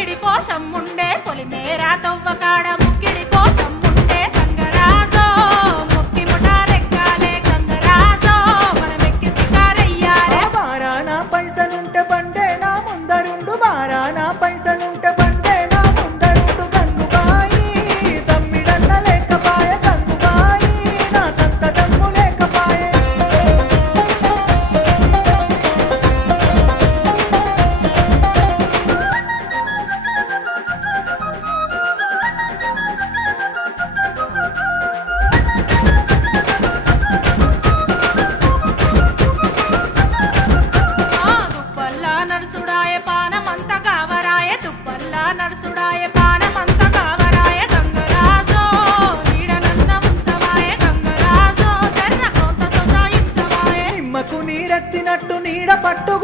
ముక్కిడి కోసం ఉండే పొలిమేరా తవ్వకాడ ముక్కిడి కోసం ఉండే గంగరాజో ముక్కి ముఠారెక్కాలే గంగరాజో మనమెక్కి షికారయ్యాలే బారానా పైసలుంటే బండే నా ముందరుండు బారానా పైసలుంటే బండే నా ముందరుండు గంగుబాయి తమ్మిడన్న లేకపాయ గంగుబాయి నాకంత దమ్ము లేకపాయే దుప్పల్లా నడుసుడాయ పానమంత కావరాయ దుప్పల్లా నడుసుడాయ పానమంత కావరాయ గంగరాజో నీడనన్న ఉంచవాయ గంగరాజో జర్ర కొంత సొంత ఇంచవాయ నిమ్మకు నీరెత్తినట్టు నీడ పట్టు